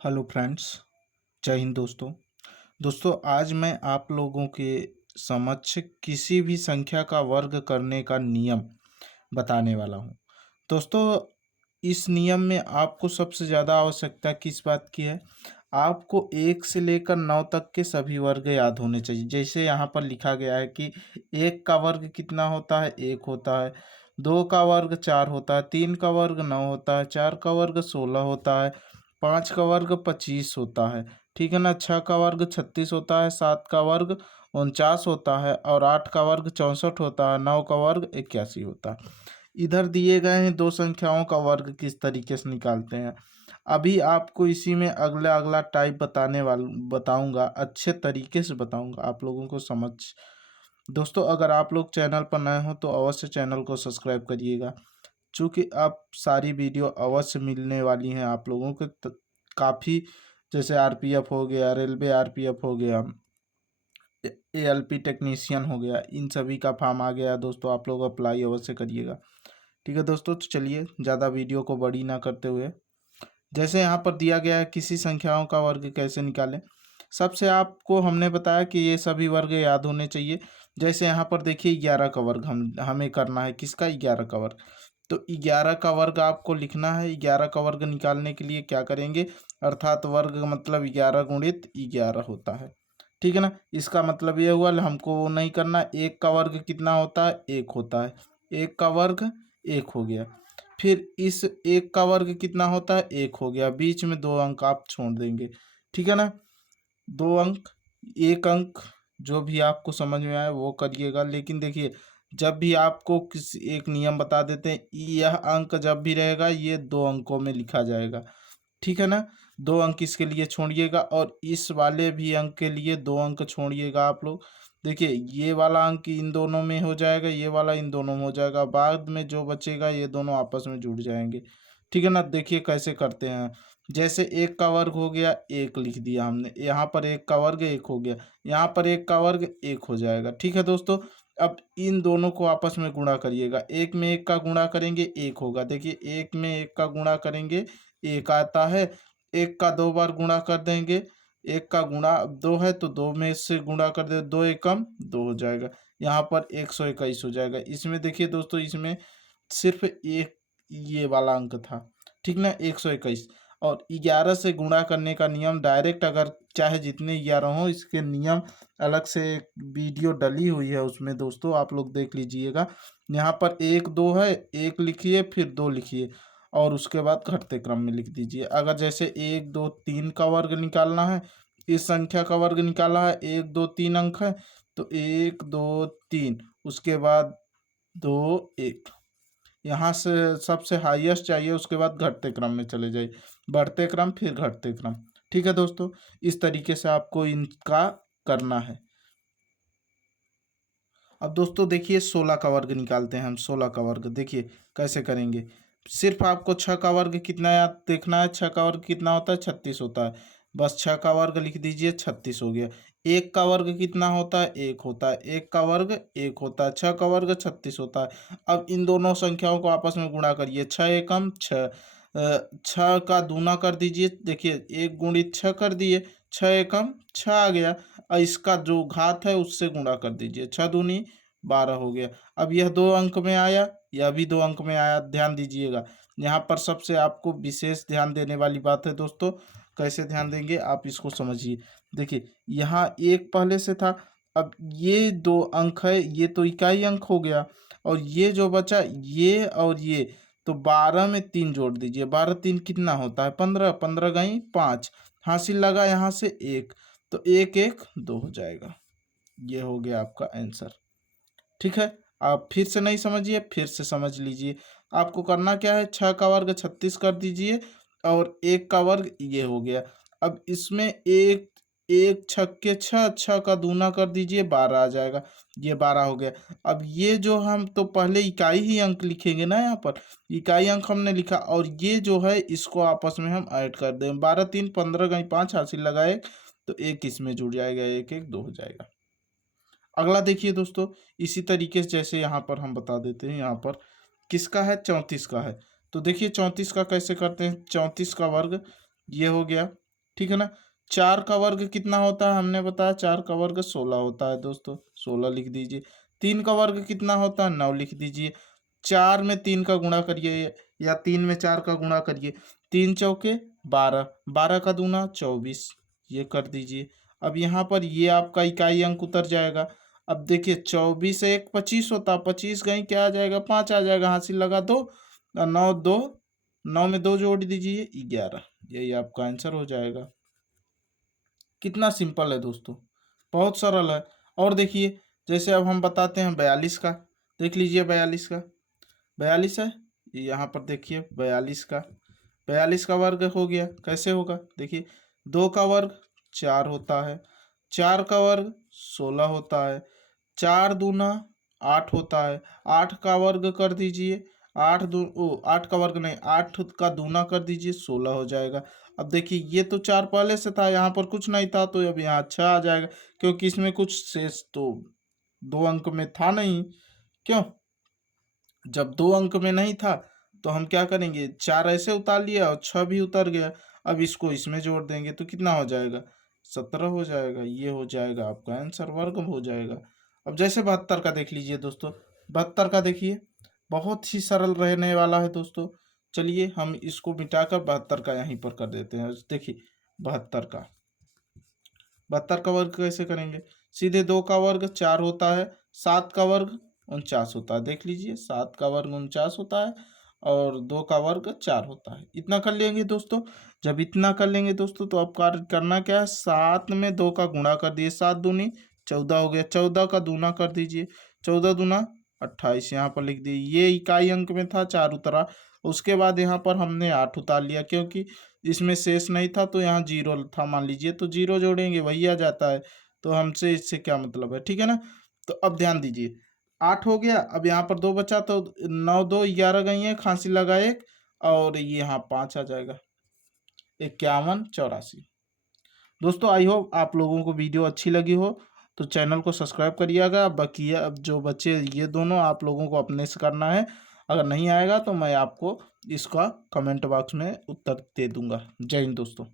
Hello friends. जय हिंद दोस्तों। आज मैं आप लोगों के समक्ष किसी भी संख्या का वर्ग करने का नियम बताने वाला हूं। दोस्तों, इस नियम में आपको सबसे ज़्यादा आवश्यकता किस बात की है? आपको 1 से लेकर 9 तक के सभी वर्ग याद होने चाहिए। जैसे यहाँ पर लिखा गया है कि 1 का वर्ग कितना होता है? 1 होता है। 2 का वर्ग 4 होता है। 3 का वर्ग 9 होता है। 4 का वर्ग 16 होता है। 5 का वर्ग 25 होता है। ठीक है ना? 6 का वर्ग 36 होता है। 7 का वर्ग 49 होता है और 8 का वर्ग 64 होता है। 9 का वर्ग 81 होता है। इधर दिए गए हैं दो संख्याओं का वर्ग किस तरीके से निकालते हैं। अभी आपको इसी में अगला अगला टाइप बताऊंगा, अच्छे तरीके से बताऊंगा आप लोगों को समझ। दोस्तों, अगर आप लोग चैनल पर नए हो तो अवश्य चैनल को सब्सक्राइब करिएगा, चूँकि अब सारी वीडियो अवश्य मिलने वाली हैं आप लोगों को। काफ़ी, जैसे आरपीएफ हो गया, रेलवे आरपीएफ हो गया, एएलपी टेक्नीशियन हो गया, इन सभी का फॉर्म आ गया है दोस्तों। आप लोग अप्लाई अवश्य करिएगा। ठीक है दोस्तों, तो चलिए ज़्यादा वीडियो को बड़ी ना करते हुए, जैसे यहाँ पर दिया गया है किसी संख्याओं का वर्ग कैसे निकालें। सबसे आपको हमने बताया कि ये सभी वर्ग याद होने चाहिए। जैसे यहाँ पर देखिए 11 का वर्ग हम हमें करना है। किसका? 11 का वर्ग। तो 11 का वर्ग आपको लिखना है। 11 का वर्ग निकालने के लिए क्या करेंगे? अर्थात वर्ग का मतलब 11 गुणित 11 होता है। ठीक है ना? इसका मतलब ये हुआ हमको वो नहीं करना। 1 का वर्ग कितना होता है? 1 होता है। 1 का वर्ग 1 हो गया। फिर इस 1 का वर्ग कितना होता है? 1 हो गया। बीच में 2 अंक आप छोड़ देंगे। ठीक है ना? 2 अंक, 1 अंक, जो भी आपको समझ में आए वो करिएगा। लेकिन देखिए, जब भी आपको किसी एक नियम बता देते हैं, यह अंक जब भी रहेगा ये 2 अंकों में लिखा जाएगा। ठीक है ना? 2 अंक इसके लिए छोड़िएगा और इस वाले भी अंक के लिए 2 अंक छोड़िएगा आप लोग। देखिए, ये वाला अंक इन दोनों में हो जाएगा, ये वाला इन दोनों में हो जाएगा। बाद में जो बचेगा ये दोनों आपस में जुड़ जाएंगे। ठीक है ना? देखिए कैसे करते हैं। जैसे 1 का वर्ग हो गया, 1 लिख दिया हमने। यहाँ पर 1 का वर्ग 1 हो गया। यहाँ पर 1 का वर्ग 1 हो जाएगा। ठीक है दोस्तों? अब इन दोनों को आपस में गुणा करिएगा। 1 में 1 का गुणा करेंगे 1 होगा। देखिए, 1 में 1 का गुणा करेंगे 1 आता है। 1 का 2 बार गुणा कर देंगे। 1 का गुणा 2 है तो 2 में से गुणा कर दे, 2 एकम 2 हो जाएगा। यहाँ पर 121 हो जाएगा। इसमें देखिए दोस्तों, इसमें सिर्फ एक ये वाला अंक था। ठीक ना? 121। और 11 से गुणा करने का नियम डायरेक्ट, अगर चाहे जितने 11 हो, इसके नियम अलग से एक वीडियो डली हुई है, उसमें दोस्तों आप लोग देख लीजिएगा। यहाँ पर 1 2 है, 1 लिखिए फिर 2 लिखिए और उसके बाद घटते क्रम में लिख दीजिए। अगर जैसे 1 2 3 का वर्ग निकालना है, इस संख्या का वर्ग निकाला है, 1 2 3 अंक है तो 1 2 3, उसके बाद 2 1, यहाँ से सबसे हाईएस्ट चाहिए, उसके बाद घटते क्रम में चले जाइए। बढ़ते क्रम फिर घटते क्रम। ठीक है दोस्तों, इस तरीके से आपको इनका करना है। अब दोस्तों देखिए, 16 का वर्ग निकालते हैं हम। 16 का वर्ग देखिए कैसे करेंगे। सिर्फ आपको 6 का वर्ग कितना याद देखना है। 6 का वर्ग कितना होता है? 36 होता है। बस 6 का वर्ग लिख दीजिए, 36 हो गया। 1 का वर्ग कितना होता है? 1 होता है। 1 का वर्ग 1 होता है। 6 का वर्ग 36 होता है। अब इन दोनों संख्याओं को आपस में गुणा करिए। 6 एकम 6, 6 का दूना कर दीजिए। देखिए, 1 गुणित 6 कर दिए, 6 एकम 6 आ गया। इसका जो घात है उससे गुणा कर दीजिए। 6 दूनी 12 हो गया। अब यह 2 अंक में आया, यह भी 2 अंक में आया। ध्यान दीजिएगा, यहाँ पर सबसे आपको विशेष ध्यान देने वाली बात है दोस्तों। कैसे ध्यान देंगे आप इसको समझिए। देखिए, यहाँ 1 पहले से था। अब ये 2 अंक है, ये तो इकाई अंक हो गया। और ये जो बचा, ये और ये, तो 12 में 3 जोड़ दीजिए। 12 3 कितना होता है? 15। 15 गई 5, हासिल लगा यहाँ से 1, तो 1 1 2 हो जाएगा। ये हो गया आपका आंसर। ठीक है? आप फिर से नहीं समझिए, फिर से समझ लीजिए। आपको करना क्या है? 6 का वर्ग 36 कर दीजिए और 1 का वर्ग ये हो गया। अब इसमें एक एक छक्के 6, 6 का दूना कर दीजिए, 12 आ जाएगा। ये 12 हो गया। अब ये जो हम तो पहले इकाई ही अंक लिखेंगे ना, यहाँ पर इकाई अंक हमने लिखा और ये जो है इसको आपस में हम ऐड कर दें। 12 3 15 गई 5, हासिल लगाए तो 1 इसमें जुड़ जाएगा। 1 1 2 हो जाएगा। अगला देखिए दोस्तों, इसी तरीके से जैसे यहाँ पर हम बता देते हैं। यहाँ पर किसका है? 34 का है। तो देखिए 34 का कैसे करते हैं। 34 का वर्ग ये हो गया। ठीक है ना। 4 का वर्ग कितना होता है हमने बताया, 4 का वर्ग 16 होता है दोस्तों, 16 लिख दीजिए। 3 का वर्ग कितना होता है, 9 लिख दीजिए। 4 में 3 का गुणा करिए या 3 में 4 का गुणा करिए, 3 चौके 12, 12 का दूना 24, ये कर दीजिए। अब यहाँ पर ये आपका इकाई अंक उतर जाएगा। अब देखिए 24 से 1 25 होता, 25 कहीं क्या आ जाएगा, 5 आ जाएगा, हासिल लगा दो, 9 2, 9 में 2 जोड़ दीजिए 11, यही आपका आंसर हो जाएगा। कितना सिंपल है दोस्तों, बहुत सरल है। और देखिए जैसे अब हम बताते हैं 42 का, देख लीजिए 42 का, 42 है, यहाँ पर देखिए 42 का वर्ग हो गया। कैसे होगा, देखिए 2 का वर्ग 4 होता है, 4 का वर्ग 16 होता है, 4 दूना 8 होता है, 8 का वर्ग कर दीजिए, 8 का वर्ग नहीं, 8 का दूना कर दीजिए, 16 हो जाएगा। अब देखिए ये तो 4 पहले से था, यहाँ पर कुछ नहीं था, तो अब यहाँ 6 आ जाएगा, क्योंकि इसमें कुछ शेष तो 2 अंक में था नहीं। क्यों, जब 2 अंक में नहीं था तो हम क्या करेंगे, 4 ऐसे उतार लिया और 6 भी उतर गया। अब इसको इसमें जोड़ देंगे तो कितना हो जाएगा, 17 हो जाएगा। ये हो जाएगा आपका आंसर, वर्ग हो जाएगा। अब जैसे 72 का देख लीजिए दोस्तों, 72 का देखिए बहुत ही सरल रहने वाला है दोस्तों। चलिए हम इसको मिटाकर 72 का यहीं पर कर देते हैं। देखिए 72 का, 72 का वर्ग कैसे करेंगे, सीधे 2 का वर्ग 4 होता है, 7 का वर्ग 49 होता है। देख लीजिए 7 का वर्ग 49 होता है और 2 का वर्ग 4 होता है। इतना कर लेंगे दोस्तों। जब इतना कर लेंगे दोस्तों तो अब कार्य करना क्या है, 7 में 2 का गुणा कर दिए, 7 दूनी 14 हो गया, 14 का दूना कर दीजिए, 14 दूना 28, यहाँ पर लिख दिए। ये इकाई अंक में था, 4 उतरा। उसके बाद यहाँ पर हमने 8 उतार लिया, क्योंकि इसमें शेष नहीं था तो यहाँ जीरो था मान लीजिए, तो जीरो जोड़ेंगे वही आ जाता है, तो हमसे इससे क्या मतलब है, ठीक है ना। तो अब ध्यान दीजिए 8 हो गया, अब यहाँ पर 2 बचा, तो 9 2 11 गई है, खांसी लगा 1, और ये यहाँ 5 आ जाएगा, 51 84। दोस्तों आई होप आप लोगों को वीडियो अच्छी लगी हो, तो चैनल को सब्सक्राइब करिएगा। बाकी अब जो बच्चे ये दोनों आप लोगों को अपने से करना है, अगर नहीं आएगा तो मैं आपको इसका कमेंट बॉक्स में उत्तर दे दूंगा। जय हिंद दोस्तों।